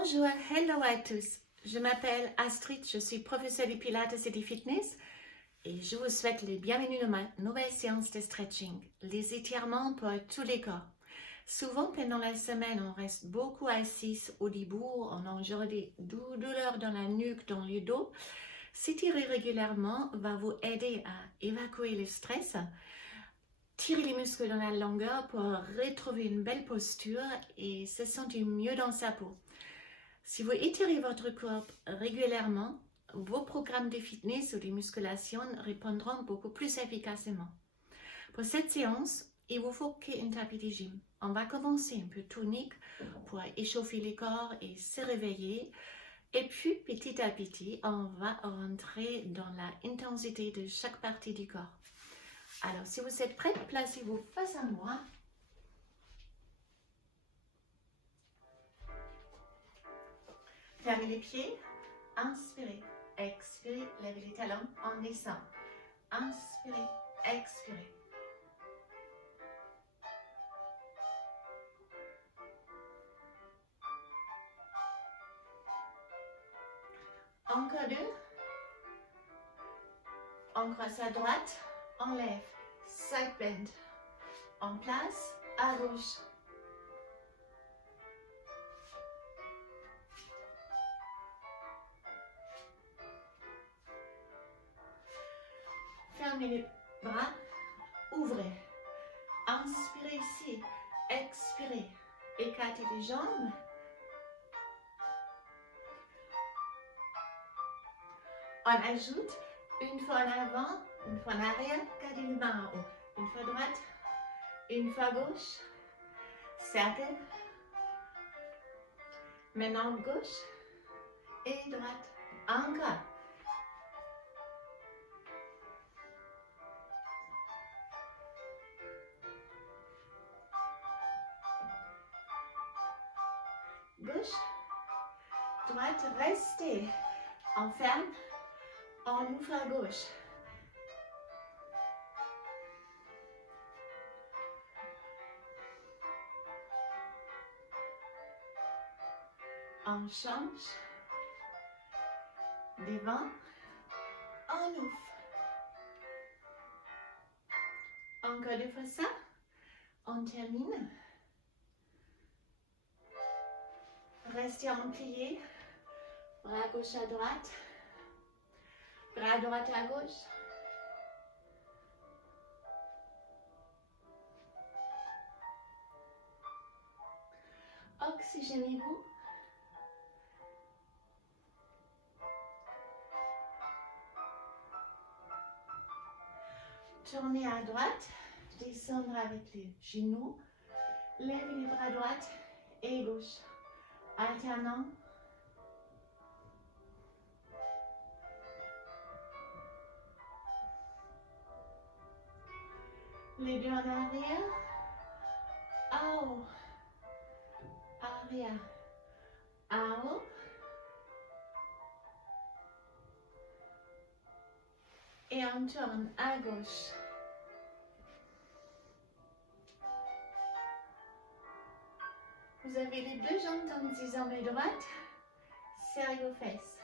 Bonjour, hello à tous. Je m'appelle Astrid, je suis professeure de Pilates et de fitness et je vous souhaite les bienvenus dans ma nouvelle séance de stretching, les étirements pour tous les corps. Souvent pendant la semaine, on reste beaucoup assis au debout, on a genre des douleurs dans la nuque, dans le dos. S'étirer régulièrement va vous aider à évacuer le stress, tirer les muscles dans la longueur pour retrouver une belle posture et se sentir mieux dans sa peau. Si vous étirez votre corps régulièrement, vos programmes de fitness ou de musculation répondront beaucoup plus efficacement. Pour cette séance, il vous faut qu'un tapis de gym. On va commencer un peu tonique pour échauffer le corps et se réveiller. Et puis, petit à petit, on va rentrer dans l'intensité de chaque partie du corps. Alors, si vous êtes prêts, placez-vous face à moi. Fermez les pieds, inspirez, expirez, levez les talons, on descend. Inspirez, expirez. Encore deux. On croise à droite, on lève, side bend. En place, à gauche. Fermez les bras, ouvrez. Inspirez ici, expirez. Écartez les jambes. On ajoute une fois en avant, une fois en arrière, gardez les mains en haut. Une fois droite, une fois gauche. Cercle. Maintenant gauche et droite. Encore. Gauche, droite, restez. On ferme, on ouvre à gauche. On change. Devant, on ouvre. Encore deux fois ça. On termine. Restez en plié. Bras gauche à droite. Bras droite à gauche. Oxygénez-vous. Tournez à droite. Descendre avec les genoux. Levez les bras droite et gauche. Alternant. Les deux en arrière. À haut. Arrière. À haut. Et on tourne à gauche. Vous avez les deux jambes tendues en main droite. Serrez vos fesses.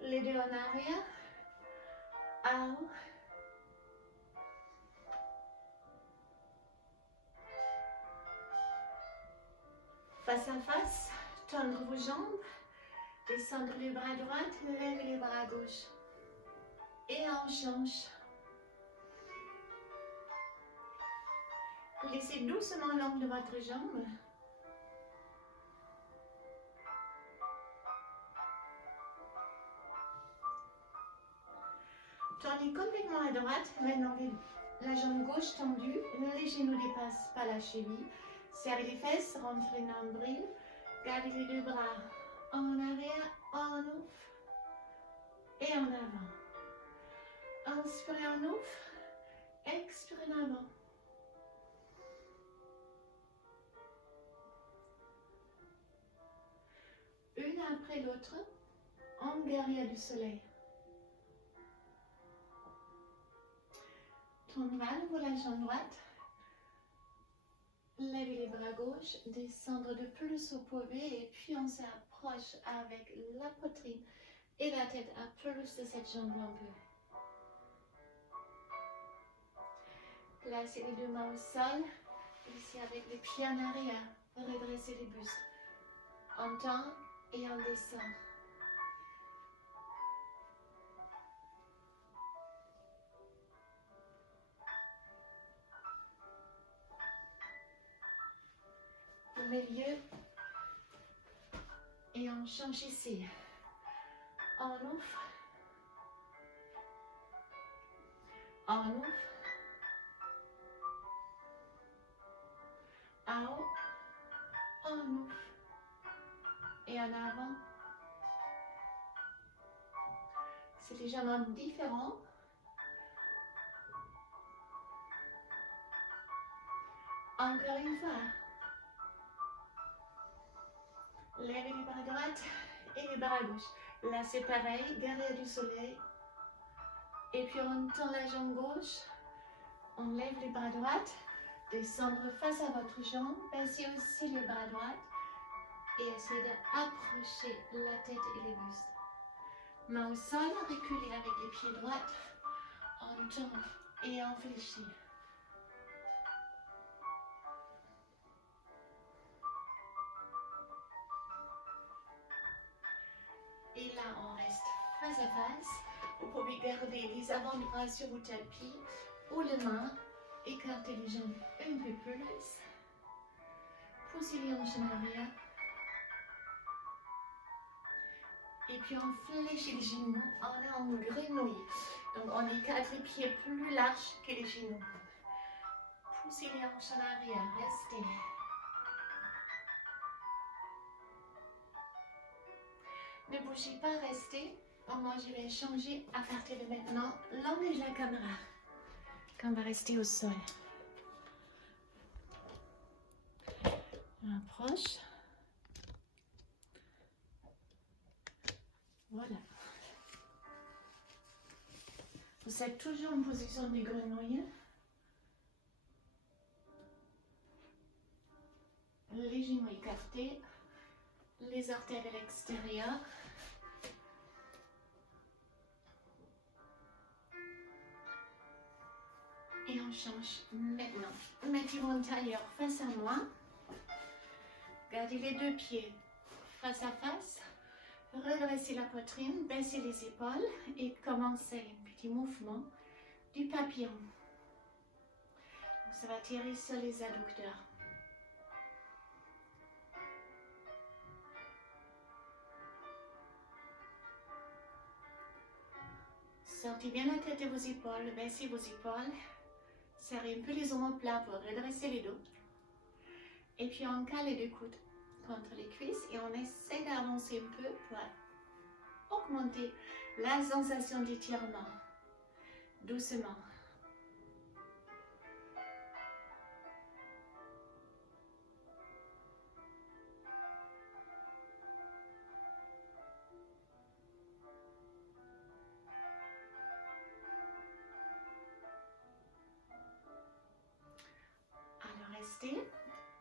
Les deux en arrière. À haut. Face à face, tendre vos jambes. Descendre les bras droits, levez les bras gauche. Et on change. Laissez doucement l'angle de votre jambe. Tournez complètement à droite. Maintenant, la jambe gauche tendue. Les genoux ne dépassent pas la cheville. Serrez les fesses, rentrez le nombril. Gardez les deux bras en arrière, en ouf. Et en avant. Inspirez en ouf. Expirez en avant. Une après l'autre, en guerrier du soleil. Tourne vers le la jambe droite. Lève les bras gauche, descendre de plus au povet et puis on s'approche avec la poitrine et la tête à plus de cette jambe un peu. Placez les deux mains au sol, ici avec les pieds en arrière, redressez les bustes. On tend et on descend. Au milieu, et on change ici. On ouvre. On ouvre. En haut. On ouvre. Et en avant. C'est légèrement différent. Encore une fois. Lèvez les bras droits et les bras gauche. Là, c'est pareil. Guerrier du soleil. Et puis, on tend la jambe gauche. On lève les bras droits. Descendre face à votre jambe. Baissez aussi les bras droits. Et essayez d'approcher la tête et les bustes. Main au sol, reculez avec les pieds droits. On tend et on fléchit. Et là, on reste face à face. Vous pouvez garder les avant-bras sur vos tapis ou les mains. Écartez les jambes un peu plus. Poussez les hanches en arrière. Et puis on fléchit les genoux. On est en grenouille. Donc on écarte les pieds plus larges que les genoux. Poussez les hanches en arrière. Restez. Ne bougez pas, restez. Moi, je vais changer à partir de maintenant l'angle de la caméra. Quand on va rester au sol. On approche. Voilà. Vous êtes toujours en position de grenouille. Les genoux écartés. Les orteils à l'extérieur. Et on change maintenant. Mettez mon tailleur face à moi. Gardez les deux pieds face à face. Redressez la poitrine, baissez les épaules et commencez un petit mouvement du papillon. Donc, ça va tirer sur les adducteurs. Sortez bien la tête de vos épaules, baissez vos épaules. Serrez un peu les omoplates pour redresser les dos. Et puis on cale les deux coudes contre les cuisses et on essaie d'avancer un peu pour augmenter la sensation d'étirement. Doucement. Alors restez.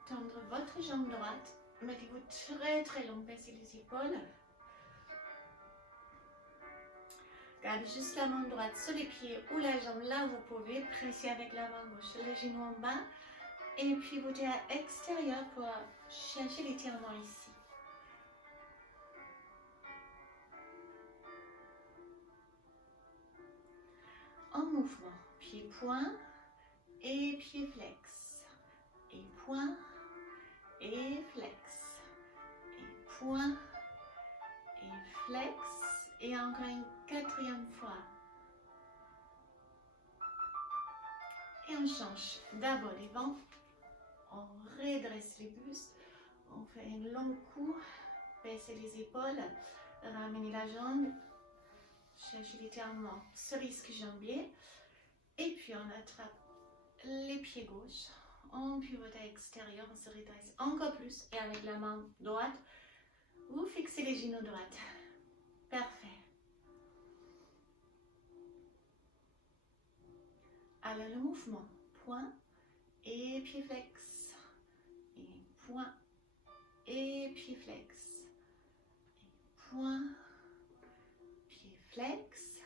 Tendre votre jambe droite. Mettez-vous très long. Baissez les épaules. Gardez juste la main droite sur les pieds ou la jambe là où vous pouvez. Pressez avec la main gauche les genoux en bas. Et puis vous êtes à l'extérieur pour chercher l'étirement ici. En mouvement. Pied-point et pied-flex. Et point et flex. Et point et flex. Et encore une quatrième fois. Et on change. D'abord les vents. On redresse les bustes. On fait un long coup. Baissez les épaules. Ramenez la jambe. Cherchez l'étirement sur risque jambier. Et puis on attrape les pieds gauches. On pivote à l'extérieur. On se redresse encore plus. Et avec la main droite, vous fixez les genoux droites. Parfait. Alors le mouvement, point et pied flex, et point et pied flex, et point, pied flex,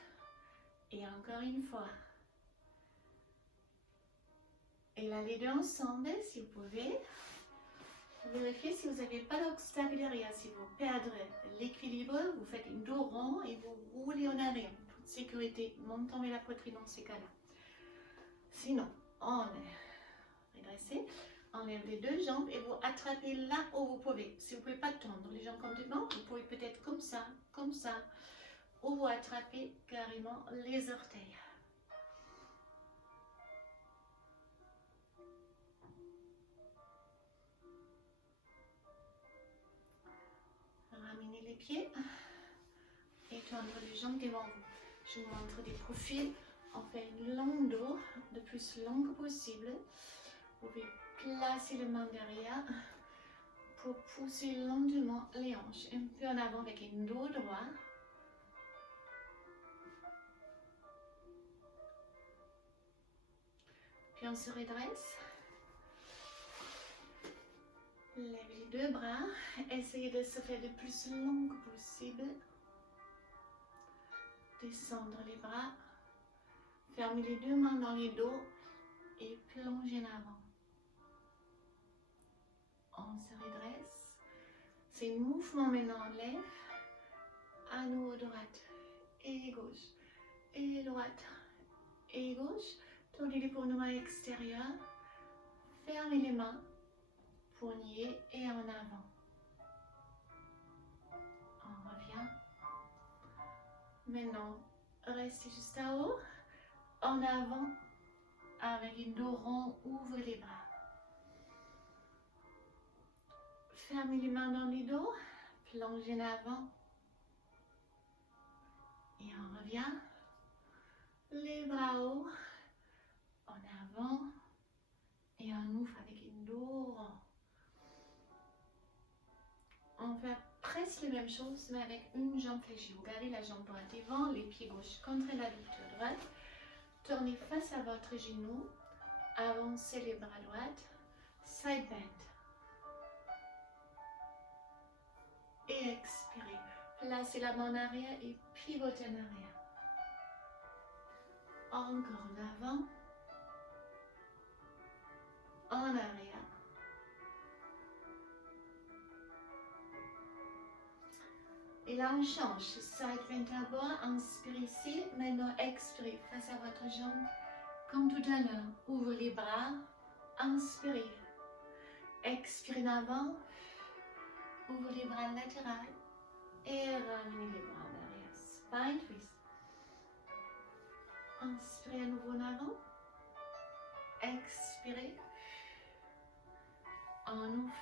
et encore une fois. Et là les deux ensemble, si vous pouvez. Vérifiez si vous n'avez pas d'obstacle derrière. Si vous perdrez l'équilibre, vous faites une dos rond et vous roulez en arrière. Toute sécurité, montez la poitrine dans ces cas-là. Sinon, on est redressé. Enlève les deux jambes et vous attrapez là où vous pouvez. Si vous ne pouvez pas tendre les jambes complètement, vous pouvez peut-être comme ça, ou vous attrapez carrément les orteils. Ramenez les pieds et tendre les jambes devant vous. Je vous montre des profils. On fait une longue dos, le plus longue possible. Vous pouvez placer les mains derrière pour pousser lentement les hanches un peu en avant avec un dos droit. Puis on se redresse. Lève les deux bras. Essayez de se faire le plus long que possible. Descendre les bras. Fermez les deux mains dans les dos et plongez en avant. On se redresse. C'est un mouvement maintenant. On lève. À nouveau droite et gauche. Et droite et gauche. Tournez les paumes extérieures. Fermez les mains. Poignets et en avant. On revient. Maintenant, restez juste à haut. En avant. Avec une dos rond, ouvrez les bras. Fermez les mains dans les dos. Plongez en avant. Et on revient. Les bras hauts. En avant. Et on ouvre avec une dos rond. On fait presque la même chose, mais avec une jambe fléchie. Vous gardez la jambe droite devant, les pieds gauche contre l'adducteur droite. Tournez face à votre genou. Avancez les bras droits. Side bend. Et expirez. Placez la main en arrière et pivotez en arrière. Encore en avant. En arrière. Et là, on change. Side bend d'abord. Inspirez ici. Maintenant, expirez face à votre jambe. Comme tout à l'heure. Ouvrez les bras. Inspirez. Expirez en avant. Ouvrez les bras latérales. Et ramenez les bras en arrière. Spine twist. Inspirez à nouveau en avant. Expirez. On ouvre.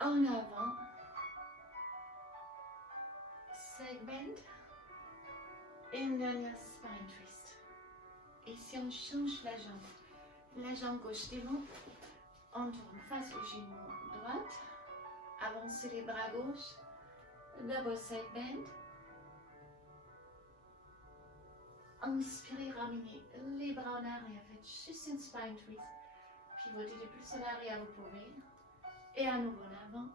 En avant. Side bend. Et une dernière spine twist. Et si on change la jambe gauche devant, on tourne face au genou droite. Avancez les bras gauche. Double side bend. Inspirez, ramenez les bras en arrière. Faites juste une spine twist. Pivotez le plus en arrière vous pouvez. Et à nouveau en avant.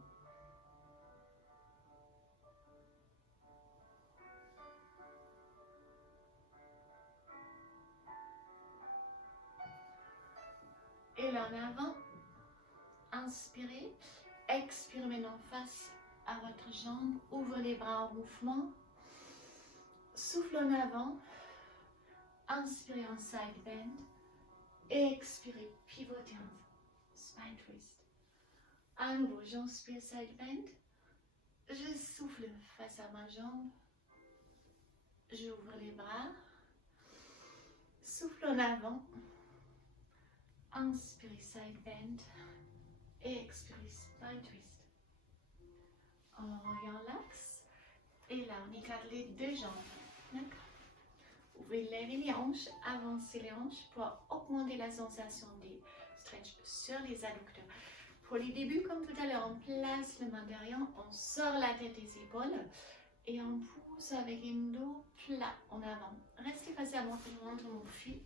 Et là en avant. Inspirez. Expirez maintenant face à votre jambe. Ouvrez les bras en mouvement. Souffle en avant. Inspirez en side bend. Et expirez. Pivotez en spine twist. À nouveau, j'inspire side bend. Je souffle face à ma jambe. J'ouvre les bras. Souffle en avant. Inspirez side bend. Et expirez spine twist. On revient en l'axe. Et là, on écarte les deux jambes. D'accord. Vous pouvez lever les hanches, avancer les hanches pour augmenter la sensation des stretch sur les adducteurs. Pour les débuts, comme tout à l'heure, on place les mains derrière, on sort la tête des épaules et on pousse pousse avec un dos plat en avant. Restez face à moi, je vous montre mon fil.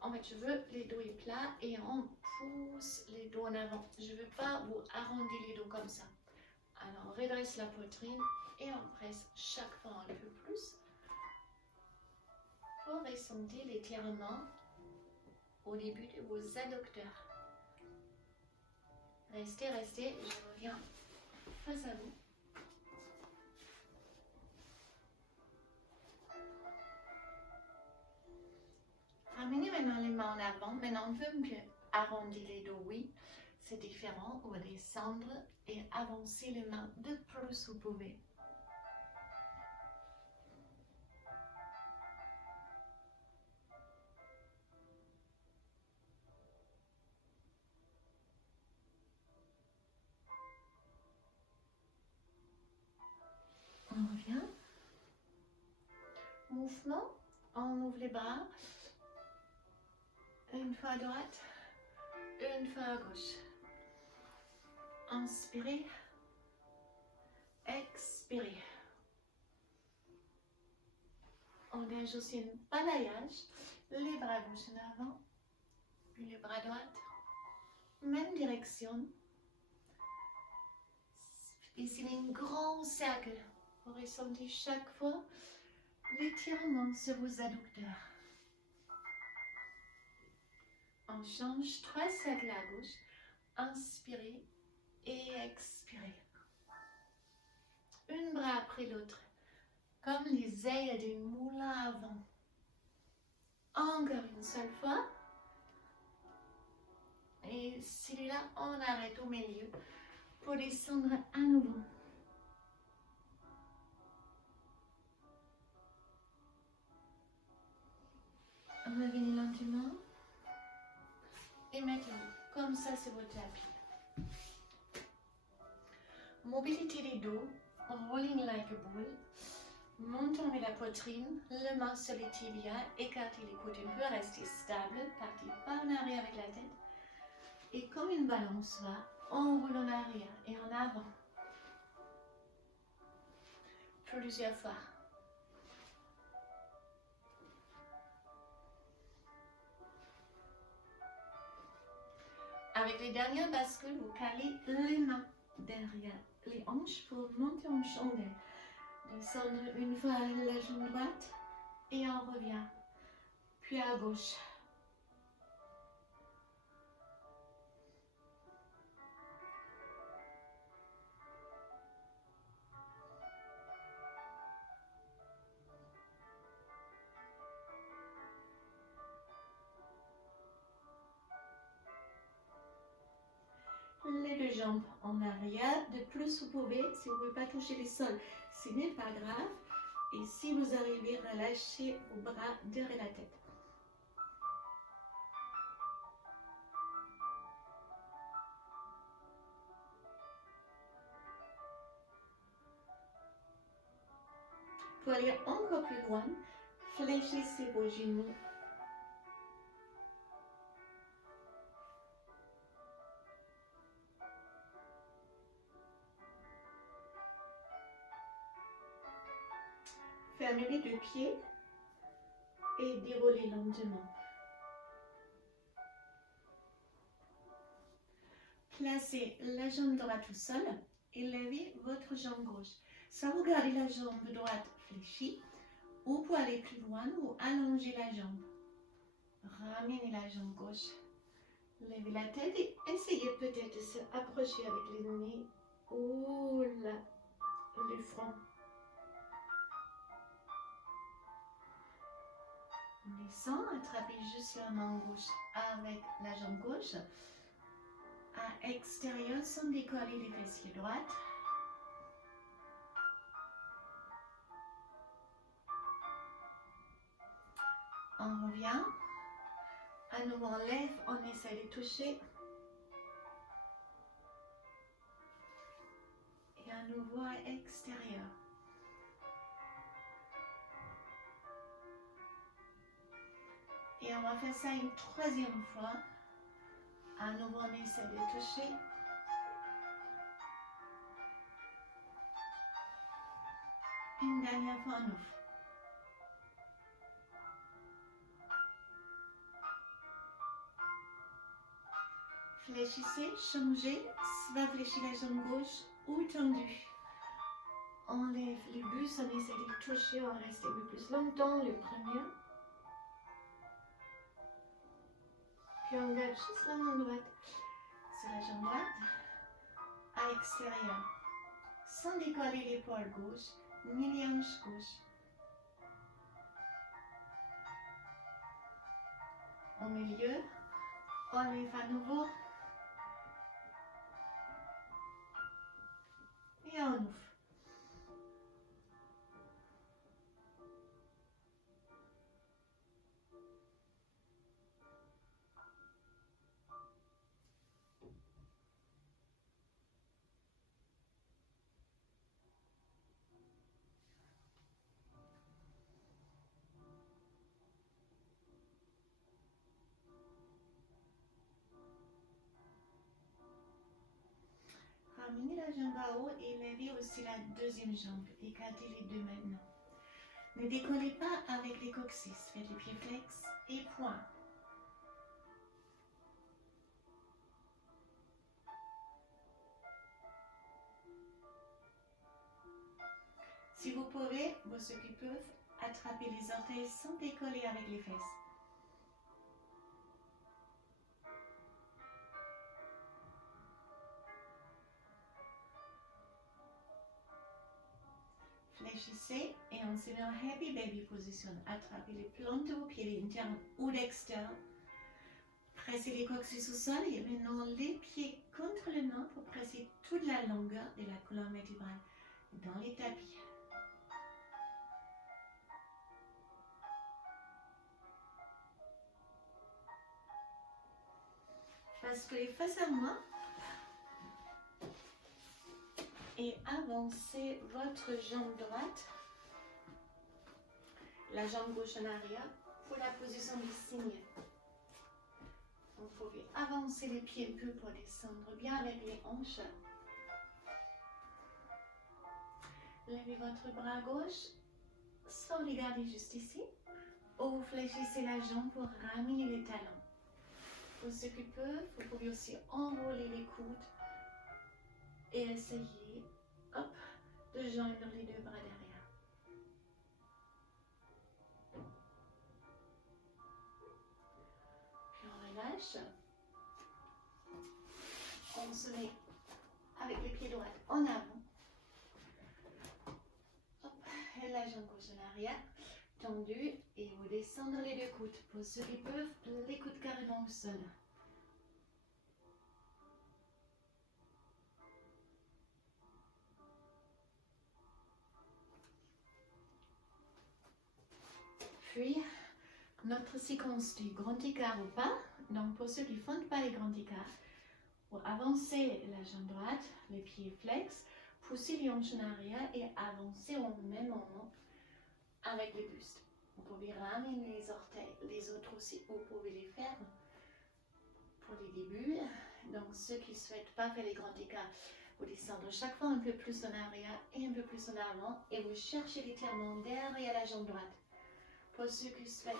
En fait, je veux les dos plats et on pousse les dos en avant. Je ne veux pas vous arrondir les dos comme ça. Alors, on redresse la poitrine et on presse chaque fois un peu plus pour ressentir l'étirement au début de vos adducteurs. Restez, restez, je reviens face à vous. Ramenez maintenant les mains en avant. Maintenant, on veut mieux arrondir les dos, oui. C'est différent. On va descendre et avancer les mains de plus vous pouvez. On revient. Mouvement. On ouvre les bras. Une fois à droite. Une fois à gauche. Inspirez. Expirez. On ajoute aussi un balayage. Les bras gauche en avant. Puis les bras droite. Même direction. Ici, un grand cercle. Vous ressentez chaque fois l'étirement sur vos adducteurs. On change 3 cercles à gauche. Inspirez et expirez. Un bras après l'autre. Comme les ailes d'un moulin à vent. Encore une seule fois. Et celui-là, on arrête au milieu pour descendre à nouveau. Revenez lentement. Et mettez-vous comme ça sur votre tapis. Mobilité des dos, rolling like a ball. Montons avec la poitrine, les mains sur les tibias, écartez les coudes un peu, restez stable, partez par en arrière avec la tête. Et comme une balançoire, on roule en arrière et en avant. Plusieurs fois. Avec les dernières bascules, vous calez les mains derrière les hanches pour monter en chandelle. Descendre une fois la jambe droite et on revient. Puis à gauche. Les deux jambes en arrière, de plus vous pouvez, si vous ne pouvez pas toucher les sols, ce n'est pas grave. Et si vous arrivez à lâcher vos bras derrière la tête. Pour aller encore plus loin, fléchissez vos genoux. Fermez les deux pieds et déroulez lentement. Placez la jambe droite au sol et levez votre jambe gauche. Soit vous gardez la jambe droite fléchie, ou pour aller plus loin, vous allongez la jambe. Ramenez la jambe gauche. Levez la tête et essayez peut-être de se approcher avec les nez ou le front. On descend, attrapez juste la main gauche avec la jambe gauche. À extérieur, sans décoller les fessiers droites. On revient. À nouveau, on lève, on essaie de toucher. Et à nouveau à extérieur. Et on va faire ça une troisième fois. À nouveau, on essaie de toucher. Une dernière fois, on ouvre. Fléchissez, changez, soit fléchir la jambe gauche ou tendue. On lève le buste, on essaie de toucher, on reste un peu plus longtemps, le premier. Puis on lève juste la main droite sur la jambe droite, à l'extérieur, sans décoller l'épaule gauche, ni les hanches gauche. Au milieu, on lève à nouveau. Et on ouvre. Ramenez la jambe à haut et levez aussi la deuxième jambe. Écartez les deux maintenant. Ne décollez pas avec les coccyx. Faites les pieds flex et point. Si vous pouvez, ceux qui peuvent, attraper les orteils sans décoller avec les fesses. Fléchissez et on se met en Happy Baby Position. Attrapez les plantes de vos pieds, internes ou externes. Pressez les coccyx au sol et maintenant les pieds contre le nord pour presser toute la longueur de la colonne vertébrale dans les tapis. Basculez face à moi et avancez votre jambe droite, la jambe gauche en arrière pour la position du cygne. Vous pouvez avancer les pieds un peu pour descendre bien avec les hanches. Levez votre bras gauche sans les garder juste ici. Ou vous fléchissez la jambe pour ramener les talons. Pour ceux qui peuvent, vous pouvez aussi enrouler les coudes et essayer de joindre les deux bras derrière. Puis on relâche. On se met avec les pieds droits en avant. Et la jambe gauche en arrière, tendue, et vous descendez les deux coudes. Pour ceux qui peuvent, les coudes carrément au sol. Puis, notre séquence du grand écart ou pas. Donc, pour ceux qui ne font pas les grands écarts, pour avancer la jambe droite, les pieds flex, pousser les hanches en arrière et avancer au même moment avec le buste. Vous pouvez ramener les orteils, les autres aussi, vous pouvez les faire pour les débuts. Donc, ceux qui ne souhaitent pas faire les grands écarts, vous descendez chaque fois un peu plus en arrière et un peu plus en avant et vous cherchez l'étirement derrière la jambe droite. Pour ceux qui souhaitent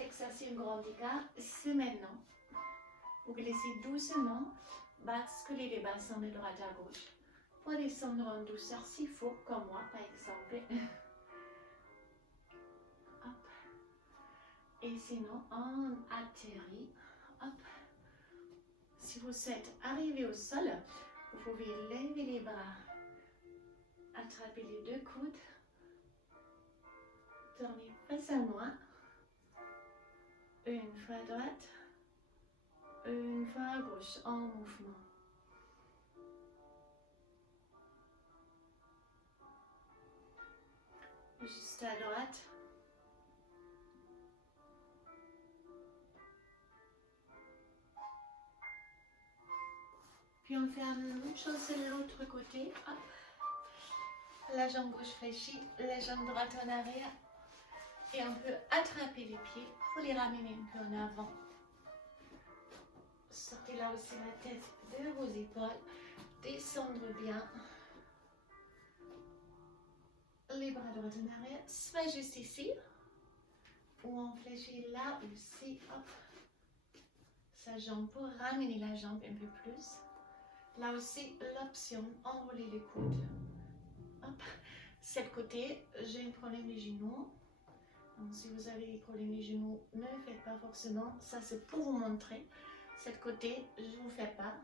exercer un grand écart, c'est maintenant. Vous glissez doucement, basculez les bassins de droite à gauche. Pour descendre en douceur s'il faut, comme moi par exemple. Hop. Et sinon, on atterrit. Hop. Si vous êtes arrivé au sol, vous pouvez lever les bras, attraper les deux coudes, tourner face à moi. Une fois à droite, une fois à gauche, en mouvement. Juste à droite. Puis on fait la même chose de l'autre côté. Hop. La jambe gauche fléchie, la jambe droite en arrière. Et on peut attraper les pieds pour les ramener un peu en avant. Sortez là aussi la tête de vos épaules. Descendre bien. les bras droits en arrière, soit juste ici, ou on fléchit là aussi, hop, sa jambe pour ramener la jambe un peu plus. Là aussi, l'option, enrouler les coudes. Hop, cet côté, j'ai un problème des genoux. Donc, si vous avez des problèmes des genoux, ne le faites pas forcément. Ça, c'est pour vous montrer. Cet côté, je ne vous fais pas.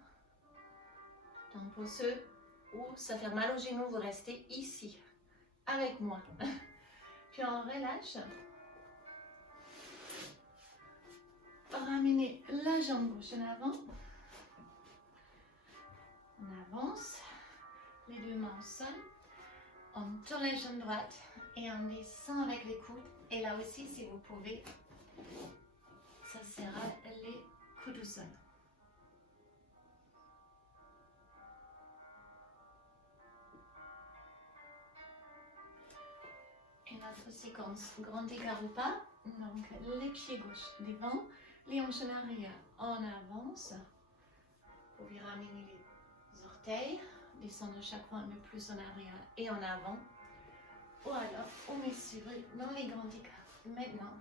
Donc, pour ceux où ça fait mal aux genoux, vous restez ici, avec moi. Puis, on relâche. Ramenez la jambe gauche en avant. On avance. Les deux mains au sol. On tourne la jambe droite et on descend avec les coudes. Et là aussi, si vous pouvez, ça sera les coudes au sol. Et notre séquence, grand écart ou pas. Donc, les pieds gauches devant, les hanches en arrière, on avance. Vous pouvez ramener les orteils, descendre chaque fois un peu plus en arrière et en avant. Ou alors, on met sur dans les grands écarts. Maintenant,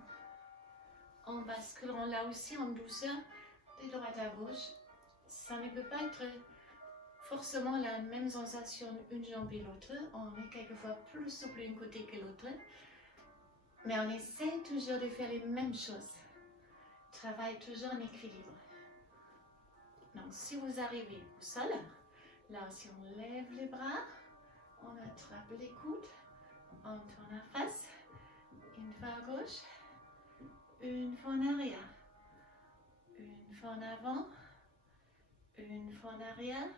en basculant là aussi en douceur, de droite à gauche. Ça ne peut pas être forcément la même sensation une jambe et l'autre. On est quelquefois plus souple d'un côté que l'autre. Mais on essaie toujours de faire les mêmes choses. Travaille toujours en équilibre. Donc, si vous arrivez au sol, là aussi on lève les bras, on attrape les coudes, on tourne la face, une fois à gauche, une fois en arrière, une fois en avant, une fois en arrière,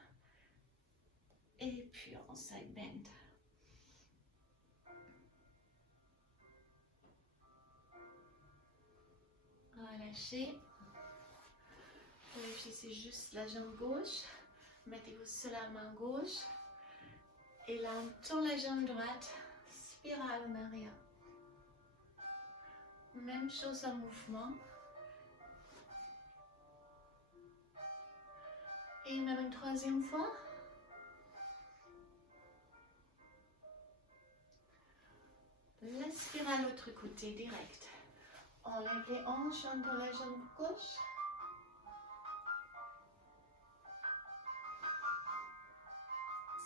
et puis on side bend. Relâchez. Réfléchissez juste la jambe gauche. Mettez-vous sur la main gauche. Et là, on tourne la jambe droite. Spirale en arrière. Même chose en mouvement. Et même une troisième fois. La spirale à l'autre côté, direct. On lève les hanches, on tourne la jambe gauche.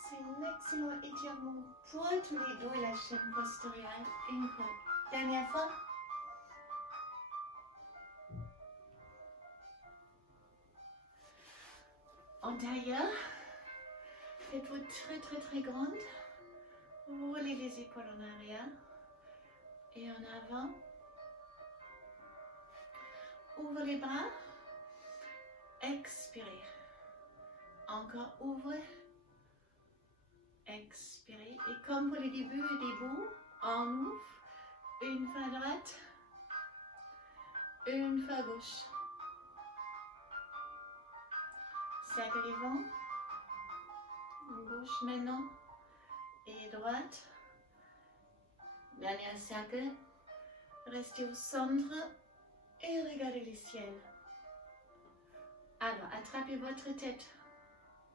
C'est un excellent étirement pour tous les dos et la chaîne postérieure. Une fois. Dernière fois. En tailleur. Faites-vous très grande. Roulez les épaules en arrière. Et en avant. Ouvre les bras. Expirez. Encore ouvrez. Expirez. Et comme pour les débuts et des bouts, on ouvre. Une fois à droite. Une fois à gauche. Cercle devant. Gauche maintenant. Et droite. Dernier cercle. Restez au centre. Et regardez le ciel. Alors, attrapez votre tête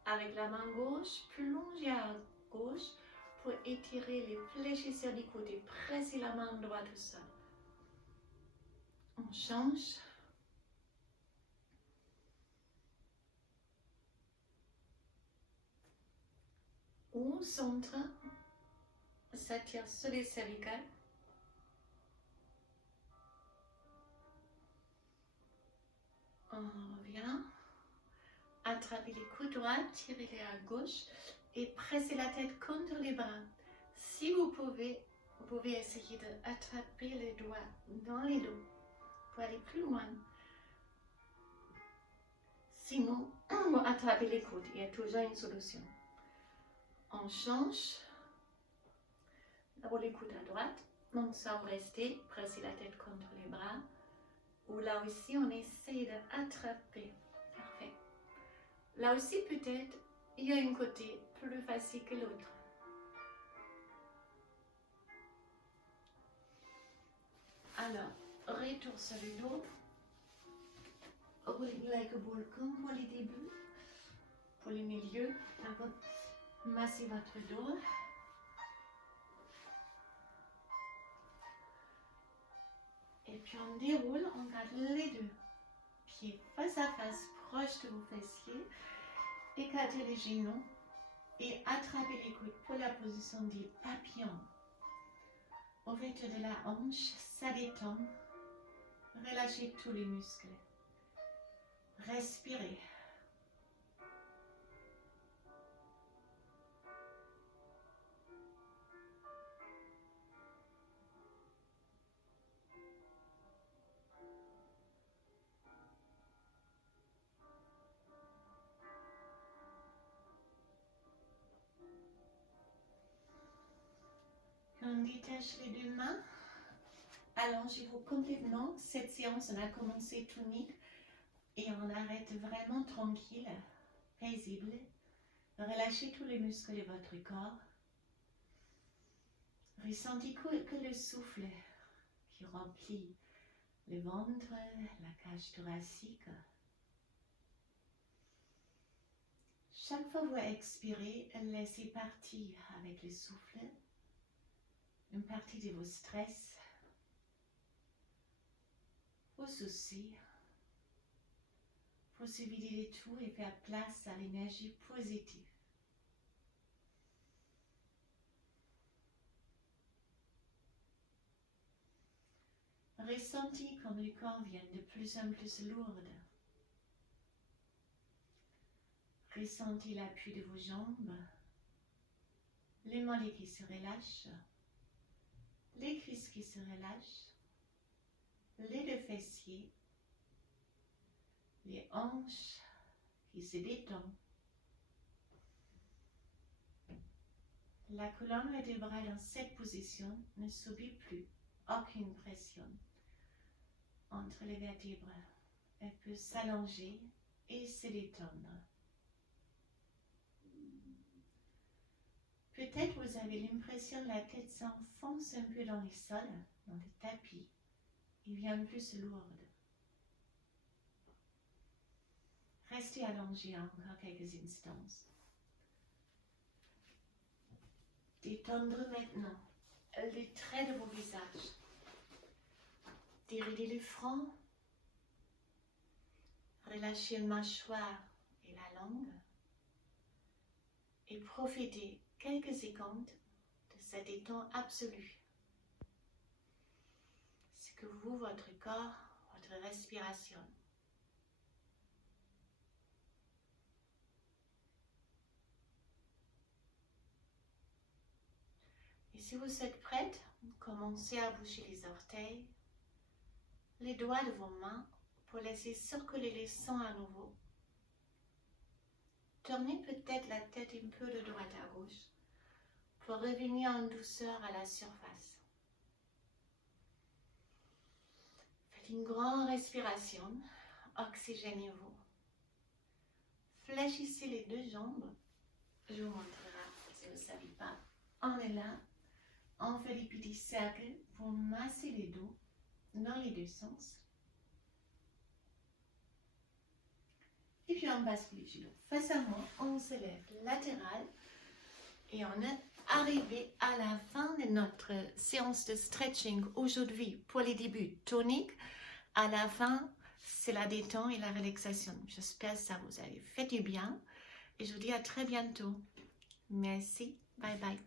avec la main gauche, plongez à gauche pour étirer les fléchisseurs du côté. Pressez la main droite au sol. On change. Au centre, s'attire sur les cervicales. On revient. Attrapez les coudes droits, tirez-les à gauche et pressez la tête contre les bras. Si vous pouvez essayer d'attraper les doigts dans les dos pour aller plus loin. Sinon, vous attrapez les coudes. Il y a toujours une solution. On change. D'abord les coudes à droite. Donc ça, vous restez, pressez la tête contre les bras. Ou là aussi, on essaie d'attraper. Parfait. Là aussi, peut-être, il y a un côté plus facile que l'autre. Alors, retour sur le dos. Rolling like a ball comme pour les débuts. Pour les milieux, massez votre dos. puis on déroule, on garde les deux pieds face à face, proche de vos fessiers. Écartez les genoux et attrapez les coudes pour la position des papillons. Ouverture de la hanche, ça détend. Relâchez tous les muscles. Respirez. On détache les deux mains. Allongez-vous complètement. Cette séance, on a commencé tonique et on arrête vraiment tranquille, paisible. Relâchez tous les muscles de votre corps. Ressentez que le souffle qui remplit le ventre, la cage thoracique. Chaque fois que vous expirez, laissez partir avec le souffle une partie de vos stress, vos soucis. Il faut se vider de tout et faire place à l'énergie positive. Ressentez comme le corps devient de plus en plus lourd. Ressentez l'appui de vos jambes, les mollets qui se relâchent, les cuisses qui se relâchent, les deux fessiers, les hanches qui se détendent. La colonne vertébrale dans cette position ne subit plus aucune pression entre les vertèbres. Elle peut s'allonger et se détendre. Peut-être vous avez l'impression que la tête s'enfonce un peu dans le sol, dans le tapis, et devient plus lourde. Restez allongé encore quelques instants. Détendre maintenant les traits de vos visages. Déridez le front. Relâchez la mâchoire et la langue. Et profitez quelques secondes de cette détente absolue. C'est que vous, votre corps, votre respiration. Et si vous êtes prête, commencez à bouger les orteils, les doigts de vos mains pour laisser circuler le sang à nouveau. Tournez peut-être la tête un peu de droite à gauche pour revenir en douceur à la surface. Faites une grande respiration, oxygénez-vous. Fléchissez les deux jambes. Je vous montrerai si vous ne savez pas. On est là, on fait des petits cercles pour masser les dos dans les deux sens. Et puis on bascule les genoux face à moi, on se lève latéral et on est arrivé à la fin de notre séance de stretching aujourd'hui pour les débuts toniques. À la fin, c'est la détente et la relaxation. J'espère que ça vous a fait du bien et je vous dis à très bientôt. Merci, bye bye.